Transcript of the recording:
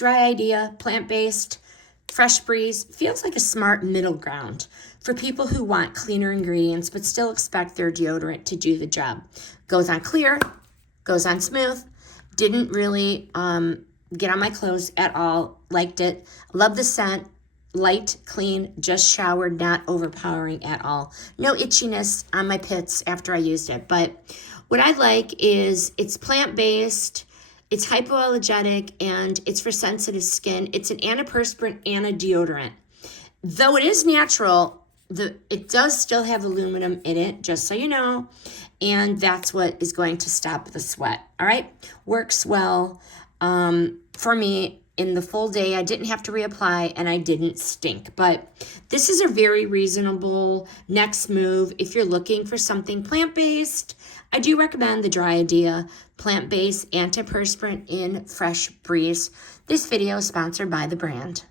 Dry Idea, plant-based, Fresh Breeze feels like a smart middle ground for people who want cleaner ingredients but still expect their deodorant to do the job. Goes on clear, goes on smooth. Didn't really get on my clothes at all. Liked it. Love the scent. Light, clean, just showered, not overpowering at all. No itchiness on my pits after I used it. But what I like is it's plant-based, it's hypoallergenic, and it's for sensitive skin. It's an antiperspirant and a deodorant. Though it is natural, it does still have aluminum in it, just so you know. And that's what is going to stop the sweat. All right? Works well for me. In the full day, I didn't have to reapply and I didn't stink. But this is a very reasonable next move if you're looking for something plant-based. I do recommend the Dry Idea plant-based antiperspirant in Fresh Breeze. This video is sponsored by the brand.